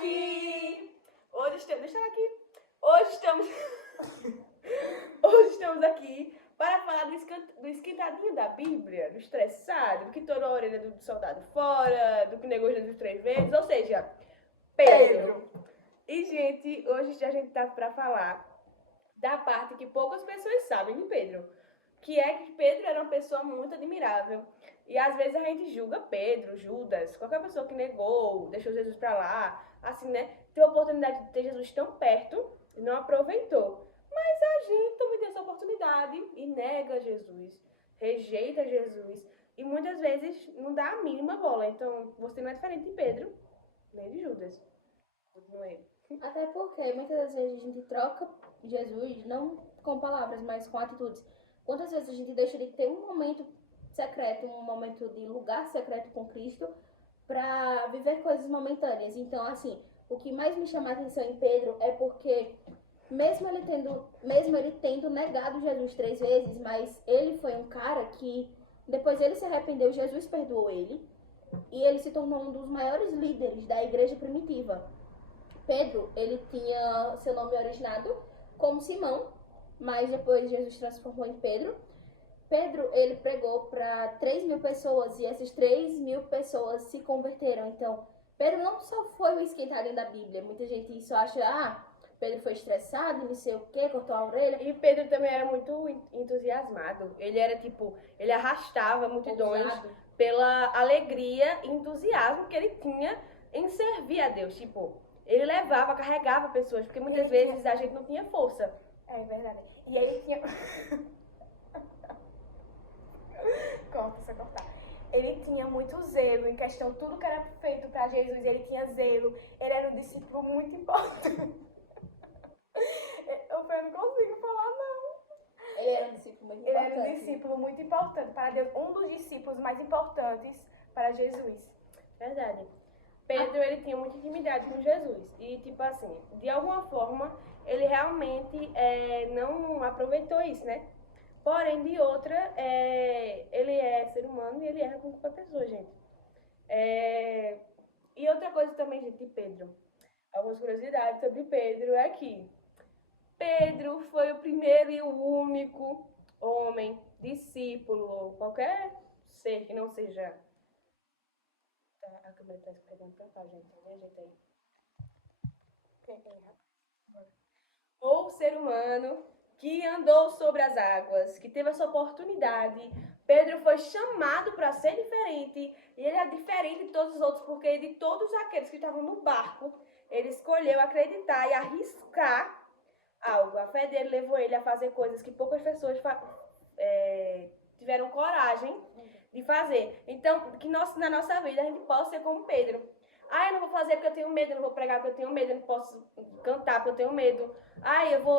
aqui! Hoje estamos Hoje estamos aqui para falar do esquentadinho da Bíblia, do estressado, do que torou a orelha do soldado fora, do que negou Jesus 3 vezes, ou seja, Pedro. E, gente, hoje a gente tá para falar da parte que poucas pessoas sabem de Pedro, que é que Pedro era uma pessoa muito admirável. E às vezes a gente julga Pedro, Judas, qualquer pessoa que negou, deixou Jesus para lá, assim, né? Teve a oportunidade de ter Jesus tão perto e não aproveitou. Mas a gente também tem essa oportunidade e nega Jesus, rejeita Jesus e muitas vezes não dá a mínima bola. Então você não é diferente de Pedro, nem de Judas. Não é? Até porque muitas das vezes a gente troca Jesus não com palavras, mas com atitudes. Quantas vezes a gente deixa de ter um momento secreto, um momento de lugar secreto com Cristo para viver coisas momentâneas. Então, assim, o que mais me chama a atenção em Pedro é porque mesmo ele tendo negado Jesus 3 vezes, mas ele foi um cara que depois ele se arrependeu, Jesus perdoou ele e ele se tornou um dos maiores líderes da igreja primitiva. Pedro, ele tinha seu nome originado como Simão, mas depois Jesus transformou em Pedro. Pedro, ele pregou para 3.000 pessoas e essas 3.000 pessoas se converteram. Então, Pedro não só foi o esquentadinho da Bíblia. Muita gente só acha, Pedro foi estressado, não sei o quê, cortou a orelha. E Pedro também era muito entusiasmado. Ele era ele arrastava multidões pela alegria e entusiasmo que ele tinha em servir a Deus. Ele levava, carregava pessoas, porque muitas vezes a gente não tinha força. É verdade. E ele tinha... cortar. Ele tinha muito zelo em questão, tudo que era feito para Jesus, ele tinha zelo. Ele era um discípulo muito importante. Eu não consigo falar, não. Ele era um discípulo muito importante. Ele era um discípulo muito importante para Deus, um dos discípulos mais importantes para Jesus. Verdade. Pedro, ele tinha muita intimidade com Jesus. E, de alguma forma, ele realmente não aproveitou isso, né? Porém, de outra, ele é ser humano e ele erra com qualquer pessoa, gente. E outra coisa também, gente, de Pedro. Algumas curiosidades sobre Pedro é que Pedro foi o primeiro e o único homem, discípulo, ou qualquer ser que não seja... A câmera está escorregando pra cá, gente. Me ajeita aí. Ou ser humano que andou sobre as águas, que teve essa oportunidade. Pedro foi chamado para ser diferente. E ele é diferente de todos os outros, porque de todos aqueles que estavam no barco, ele escolheu acreditar e arriscar algo. A fé dele levou ele a fazer coisas que poucas pessoas tiveram coragem de fazer. Então, que na nossa vida a gente possa ser como Pedro. Eu não vou fazer porque eu tenho medo, eu não vou pregar porque eu tenho medo, eu não posso cantar porque eu tenho medo.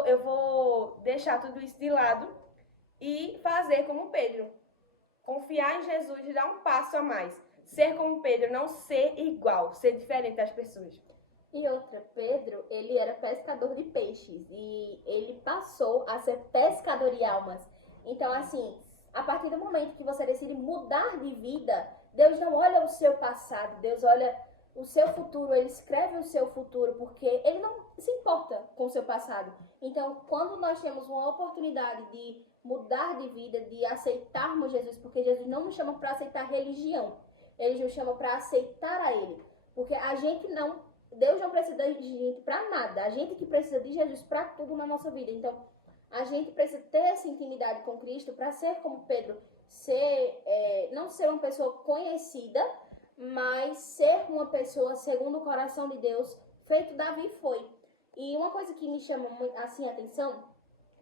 Eu vou deixar tudo isso de lado e fazer como Pedro. Confiar em Jesus e dar um passo a mais. Ser como Pedro, não ser igual, ser diferente das pessoas. E outra, Pedro, ele era pescador de peixes e ele passou a ser pescador de almas. Então, assim, a partir do momento que você decide mudar de vida, Deus não olha o seu passado, Deus olha o seu futuro, ele escreve o seu futuro, porque ele não se importa com o seu passado. Então, quando nós temos uma oportunidade de mudar de vida, de aceitarmos Jesus, porque Jesus não nos chama para aceitar religião, ele nos chama para aceitar a ele, porque Deus não precisa de gente para nada, a gente que precisa de Jesus para tudo na nossa vida. Então, a gente precisa ter essa intimidade com Cristo para ser como Pedro, não ser uma pessoa conhecida, mas ser uma pessoa segundo o coração de Deus, feito Davi foi. E uma coisa que me chama assim a atenção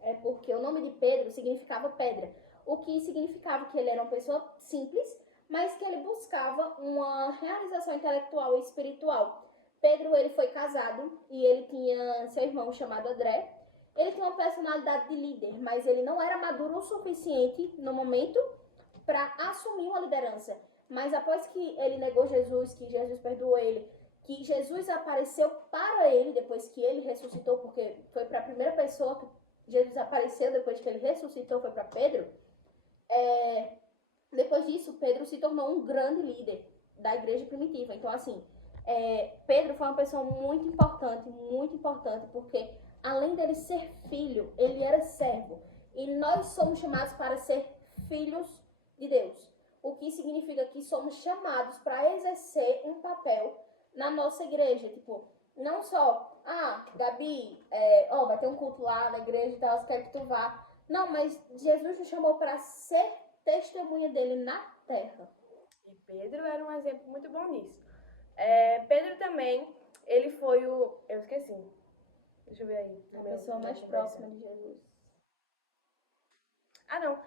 é porque o nome de Pedro significava pedra, o que significava que ele era uma pessoa simples, mas que ele buscava uma realização intelectual e espiritual. Pedro, ele foi casado e ele tinha seu irmão chamado André. Ele tinha uma personalidade de líder, mas ele não era maduro o suficiente no momento para assumir uma liderança. Mas após que ele negou Jesus, que Jesus perdoou ele, que Jesus apareceu para ele depois que ele ressuscitou, porque foi para a primeira pessoa que Jesus apareceu depois que ele ressuscitou, foi para Pedro. Depois disso, Pedro se tornou um grande líder da igreja primitiva. Então, assim, Pedro foi uma pessoa muito importante, porque além dele ser filho, ele era servo. E nós somos chamados para ser filhos de Deus. O que significa que somos chamados para exercer um papel na nossa igreja. Tipo, não só, Gabi, vai ter um culto lá na igreja e tal, eu quero que tu vá. Não, mas Jesus nos chamou para ser testemunha dele na terra. E Pedro era um exemplo muito bom nisso. Pedro também, ele foi o... Eu esqueci. Deixa eu ver aí. A pessoa mais próxima de Jesus. Não.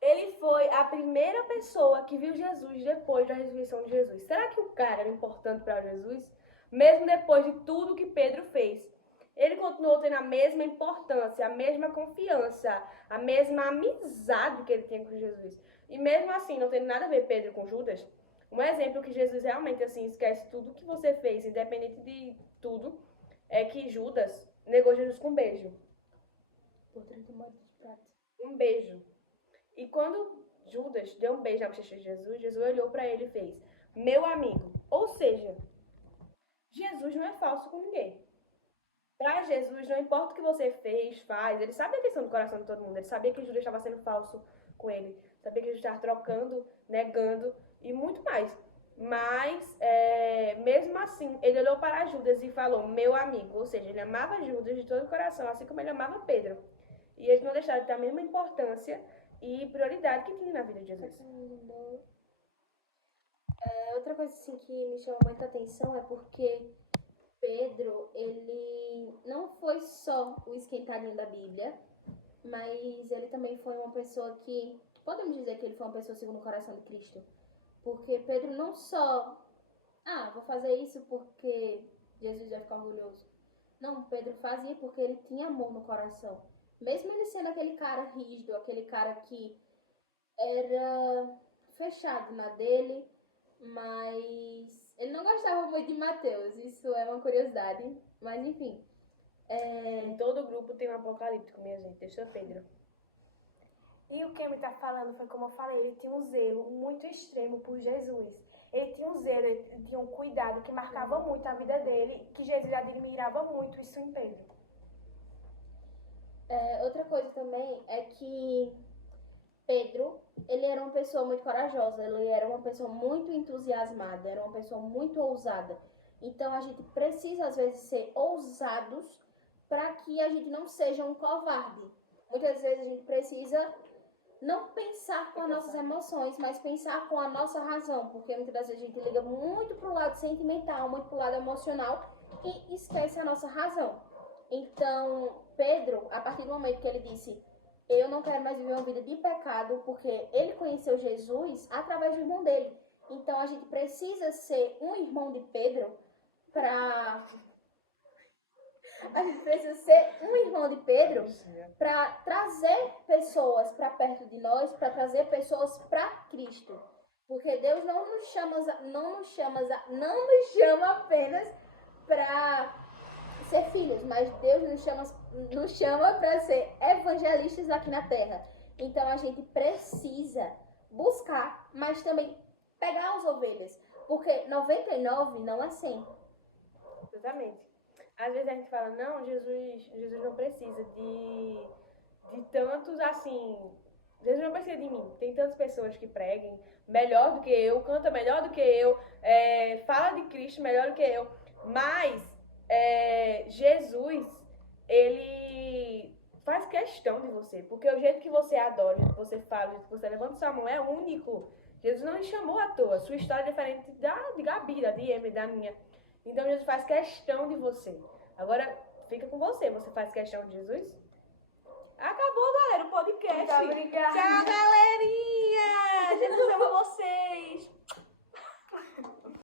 Ele foi a primeira pessoa que viu Jesus depois da ressurreição de Jesus. Será que o cara era importante para Jesus? Mesmo depois de tudo que Pedro fez. Ele continuou tendo a mesma importância, a mesma confiança, a mesma amizade que ele tinha com Jesus. E mesmo assim, não tem nada a ver Pedro com Judas. Um exemplo que Jesus realmente assim esquece tudo que você fez, independente de tudo, é que Judas negou Jesus com um beijo. Por 30 moedas de prata. Um beijo. E quando Judas deu um beijo na bochecha de Jesus, Jesus olhou para ele e fez: meu amigo. Ou seja, Jesus não é falso com ninguém. Para Jesus, não importa o que você fez, faz, ele sabe a intenção do coração de todo mundo. Ele sabia que Judas estava sendo falso com ele. Sabia que Jesus estava trocando, negando e muito mais. Mas, mesmo assim, ele olhou para Judas e falou: meu amigo. Ou seja, ele amava Judas de todo o coração, assim como ele amava Pedro. E eles não deixaram de ter a mesma importância e prioridade que tinha na vida de Jesus. Outra coisa assim que me chama muita atenção é porque Pedro, ele não foi só o esquentadinho da Bíblia, mas ele também foi uma pessoa que, podemos dizer que ele foi uma pessoa segundo o coração de Cristo. Porque Pedro não só, vou fazer isso porque Jesus vai ficar orgulhoso. Não, Pedro fazia porque ele tinha amor no coração. Mesmo ele sendo aquele cara rígido, aquele cara que era fechado na dele, mas ele não gostava muito de Mateus, isso é uma curiosidade, mas enfim. Em todo grupo tem um apocalíptico, minha gente, esse é Pedro. E o que ele tá falando foi, como eu falei, ele tinha um zelo muito extremo por Jesus. Ele tinha um zelo, ele tinha um cuidado que marcava muito a vida dele, que Jesus admirava muito isso em Pedro. Outra coisa também é que Pedro, ele era uma pessoa muito corajosa, ele era uma pessoa muito entusiasmada, era uma pessoa muito ousada. Então a gente precisa às vezes ser ousados para que a gente não seja um covarde. Muitas vezes a gente precisa não pensar com as nossas emoções, mas pensar com a nossa razão, porque muitas das vezes a gente liga muito pro lado sentimental, muito pro lado emocional e esquece a nossa razão. Então, Pedro, a partir do momento que ele disse: eu não quero mais viver uma vida de pecado, porque ele conheceu Jesus através do irmão dele. Então, a gente precisa ser um irmão de Pedro para... A gente precisa ser um irmão de Pedro para trazer pessoas para perto de nós, para trazer pessoas para Cristo. Porque Deus não nos chama apenas para ser filhos, mas Deus nos chama para ser evangelistas aqui na terra. Então a gente precisa buscar, mas também pegar as ovelhas, porque 99 não é 100. Exatamente. Às vezes a gente fala: não, Jesus não precisa de tantos assim. Jesus não precisa de mim. Tem tantas pessoas que preguem melhor do que eu, canta melhor do que eu, fala de Cristo melhor do que eu. Mas Jesus, ele faz questão de você, porque o jeito que você adora, o jeito que você fala, o jeito que você levanta sua mão é único. Jesus não me chamou à toa. Sua história é diferente de Gabi, da de Emily, da minha. Então Jesus faz questão de você. Agora fica com você. Você faz questão de Jesus?